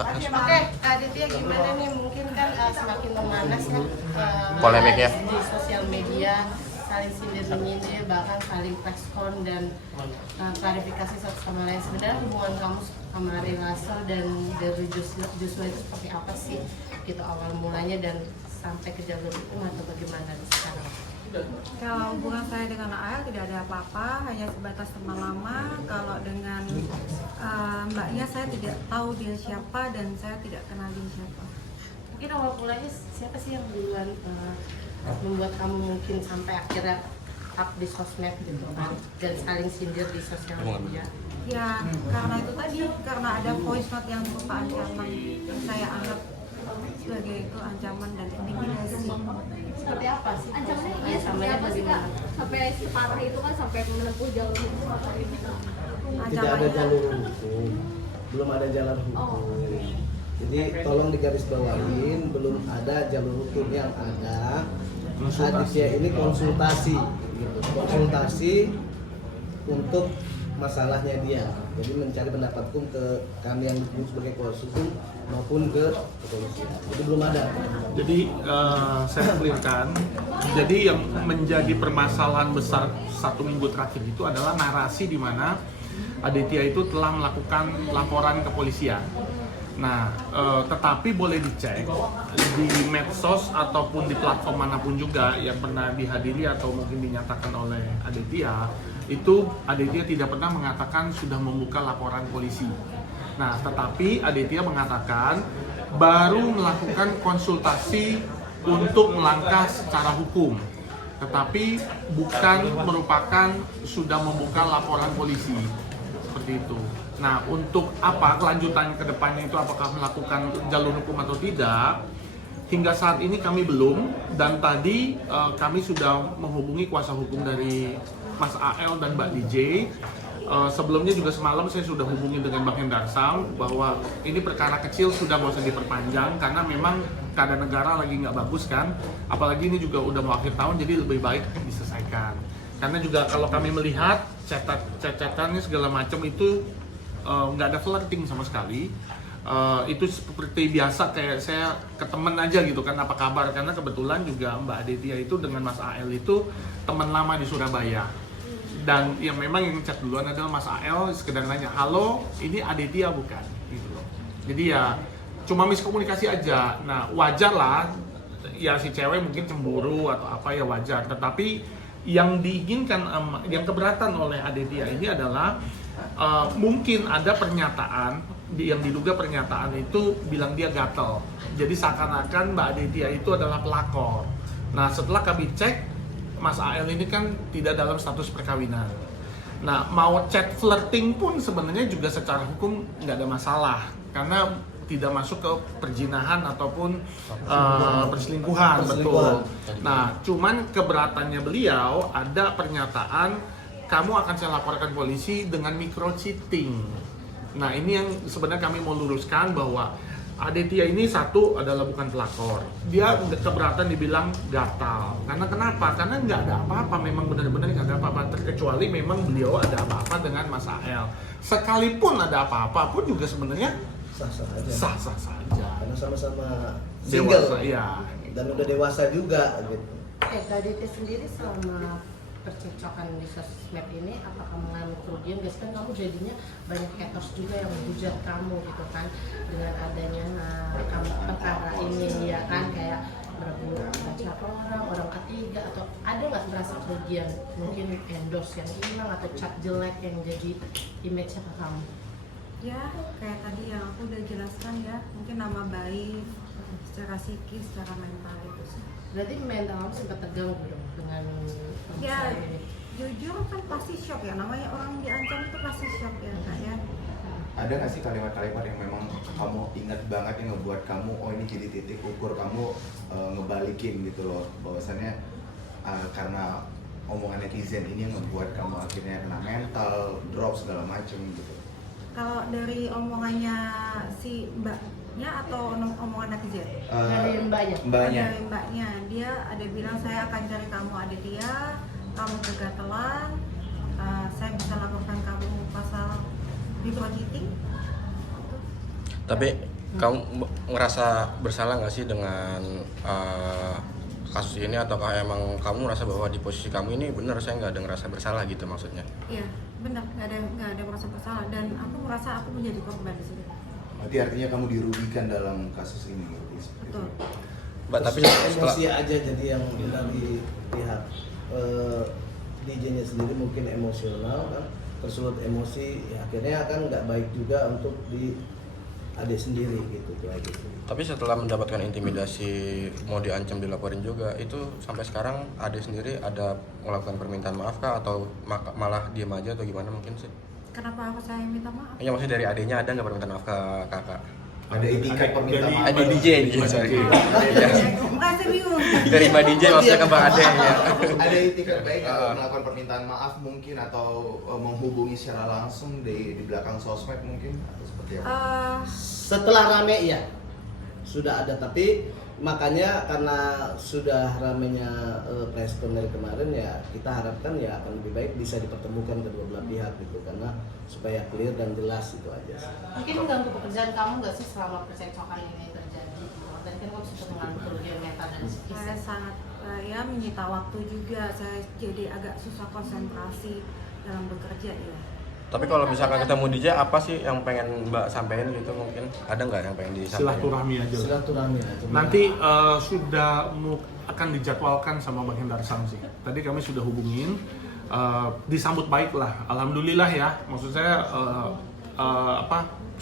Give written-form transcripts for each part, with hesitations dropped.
Oke, Aditya gimana nih? Mungkin kan semakin memanas ya Polemiknya di sosial media, saling sindir menyindir, bahkan saling preskon dan klarifikasi satu sama lain. Sebenarnya hubungan kamu sama Ari Lasso dan dari Joshua itu seperti apa sih? Gitu awal mulanya dan sampai ke jalur hukum atau bagaimana sekarang? Kalau hubungan saya dengan AL tidak ada apa-apa, hanya sebatas teman lama. Kalau dengan mbaknya saya tidak tahu dia siapa dan saya tidak kenal dia siapa. Mungkin awal mulanya siapa sih yang duluan membuat kamu mungkin sampai akhirnya up di sosmed gitu kan dan saling sindir di sosial media? Ya karena itu tadi, karena ada voice note yang berupa ancaman yang saya anggap sebagai itu ancaman dan intimidasi. Seperti apa sih? Ancamannya iya seperti apa sih Kak? Sampai separah itu kan sampai menempuh jalur hukum seperti itu. Tidak ada jalur hukum, belum ada jalur hukum. Jadi tolong digarisbawahin, belum ada jalur hukum. Yang ada Aditya ini konsultasi, gitu. Konsultasi untuk masalahnya dia. Jadi mencari pendapat hukum ke kami yang disebut sebagai kuasa hukum maupun ke kepolisian. Itu belum ada. Jadi saya clearkan. Jadi yang menjadi permasalahan besar 1 minggu terakhir itu adalah narasi di mana Aditya itu telah melakukan laporan kepolisian. Nah, tetapi boleh dicek di medsos ataupun di platform manapun juga yang pernah dihadiri atau mungkin dinyatakan oleh Aditya, itu Aditya tidak pernah mengatakan sudah membuka laporan polisi. Nah, tetapi Aditya mengatakan baru melakukan konsultasi untuk melangkah secara hukum, tetapi bukan merupakan sudah membuka laporan polisi. Seperti itu. Nah, untuk apa kelanjutan ke depannya itu apakah melakukan jalur hukum atau tidak? Hingga saat ini kami belum, dan tadi kami sudah menghubungi kuasa hukum dari Mas AL dan Mbak DJ. Sebelumnya juga semalam saya sudah hubungi dengan Bang Hendarsam bahwa ini perkara kecil sudah mau usah diperpanjang karena memang keadaan negara lagi nggak bagus kan. Apalagi ini juga udah mau akhir tahun jadi lebih baik diselesaikan. Karena juga kalau kami melihat catatannya segala macam itu nggak ada flirting sama sekali. Itu seperti biasa kayak saya ke temen aja gitu kan, apa kabar, karena kebetulan juga Mbak Aditya itu dengan Mas AL itu teman lama di Surabaya, dan yang memang yang chat duluan adalah Mas AL sekedar nanya, halo ini Aditya bukan gitu loh. Jadi ya cuma miskomunikasi aja. Nah wajar lah ya, si cewek mungkin cemburu atau apa ya wajar, tetapi yang diinginkan, yang keberatan oleh Aditya ini adalah mungkin ada pernyataan yang diduga pernyataan itu bilang dia gatel. Jadi seakan-akan Mbak Aditya itu adalah pelakor. Nah setelah kami cek, Mas AL ini kan tidak dalam status perkawinan. Nah mau chat flirting pun sebenarnya juga secara hukum nggak ada masalah karena tidak masuk ke perzinahan ataupun perselingkuhan, betul. Nah, cuman keberatannya beliau ada pernyataan kamu akan saya laporkan polisi dengan micro cheating. Nah, ini yang sebenarnya kami mau luruskan bahwa Aditya ini satu adalah bukan pelakor. Dia keberatan dibilang gatal. Karena kenapa? Karena nggak ada apa-apa, memang benar-benar nggak ada apa-apa. Terkecuali memang beliau ada apa-apa dengan Mas AL. Sekalipun ada apa-apa pun juga sebenarnya sah-sah saja. Karena sama-sama single dewasa, ya. Dan udah dewasa juga gitu. Aditya sendiri selama percekcokan di sosmed ini apakah mengalami kerugian? Biasanya kan kamu jadinya banyak haters juga yang menghujat kamu gitu kan dengan adanya perkara ini ya kan, kayak berebut baca orang ketiga, atau ada nggak merasa kerugian mungkin endorse yang hilang atau cat jelek yang jadi image-nya ke kamu? Ya kayak tadi yang aku udah jelaskan ya, mungkin nama baik secara psikis, secara mental itu sih. Berarti mental kamu sempat terganggu dong dengan Ya ini? jujur kan pasti shock ya, namanya orang diancam itu pasti shock ya Kak ya. Ada nggak sih kalimat-kalimat yang memang kamu ingat banget yang ngebuat kamu, oh ini jadi titik ukur kamu ngebalikin gitu loh, bahwasannya karena omongan netizen ini yang membuat kamu akhirnya kena mental, drop segala macem gitu? Kalau dari omongannya si mbaknya atau omongan netizen? Dari mbaknya? Dari mbaknya, dia ada bilang saya akan cari kamu Aditya, kamu kegatelan, saya bisa laporkan kamu pasal micro cheating. Tapi Kamu ngerasa bersalah nggak sih dengan kasus ini, ataukah emang kamu merasa bahwa di posisi kamu ini benar saya nggak ada ngerasa bersalah gitu maksudnya? Iya, benar, nggak ada merasa bersalah dan aku merasa aku menjadi korban di sini. Berarti artinya kamu dirugikan dalam kasus ini, berarti seperti itu. Betul. Mbak, tapi Terus setelah emosi aja jadi yang dari pihak DJ-nya sendiri mungkin emosional kan, tersulut emosi, ya akhirnya kan nggak baik juga untuk di adik sendiri gitu kayak gitu. Tapi setelah mendapatkan intimidasi, mau diancam dilaporin juga, itu sampai sekarang adik sendiri ada melakukan permintaan maaf kah, atau malah diam aja atau gimana mungkin sih? Kenapa saya minta maaf? Ya maksudnya dari adiknya ada nggak permintaan maaf ke kakak? Ada etikat permintaan maaf. Ada DJ, sorry. Bukan, saya bingung. Dari Mbak DJ maksudnya ke Mbak Ade ya. Ada etikat baik melakukan permintaan maaf mungkin, atau menghubungi secara langsung di belakang sosmed mungkin, atau seperti apa? Setelah rame ya sudah ada, tapi makanya karena sudah ramenya preskon dari kemarin ya kita harapkan ya akan lebih baik bisa dipertemukan kedua belah pihak gitu, karena supaya clear dan jelas itu aja sih. Mungkin mengganggu pekerjaan kamu nggak sih selama percekcokan ini terjadi? Dan kan kamu sudah mengalami kerugian mental dan psikis. Saya sangat ya menyita waktu juga, saya jadi agak susah konsentrasi dalam bekerja ya. Tapi kalau misalkan ketemu DJ, apa sih yang pengen Mbak sampaikan gitu mungkin? Ada nggak yang pengen disampaikan? Silaturahmi aja. Silaturahmi aja. Nanti akan dijadwalkan sama Bang Hendar Sam sih. Tadi kami sudah hubungin, disambut baik lah. Alhamdulillah ya. Maksud saya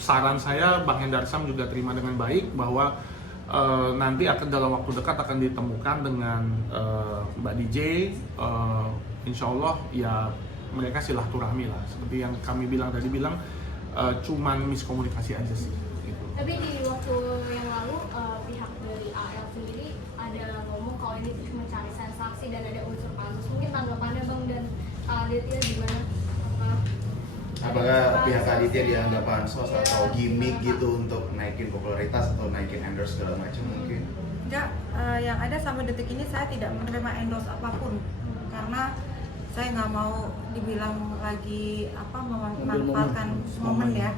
saran saya Bang Hendar Sam juga terima dengan baik bahwa nanti akan dalam waktu dekat akan ditemukan dengan Mbak DJ. Insya Allah ya mereka silaturahmi lah. Seperti yang kami tadi bilang cuman miskomunikasi aja sih. Gitu. Tapi di waktu yang lalu pihak dari AL sendiri ada ngomong kalau ini cuma mencari sensasi dan ada unsur pansus. Mungkin tanggapannya Bang dan Aditya gimana? Apakah pihak Aditya dianggap pansos atau gimmick gitu untuk naikin popularitas atau naikin endorse segala macam mungkin? Enggak, yang ada sampai detik ini saya tidak menerima endorse apapun karena saya nggak mau dibilang lagi memanfaatkan momen ya,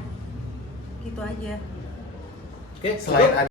gitu aja. Oke, Selain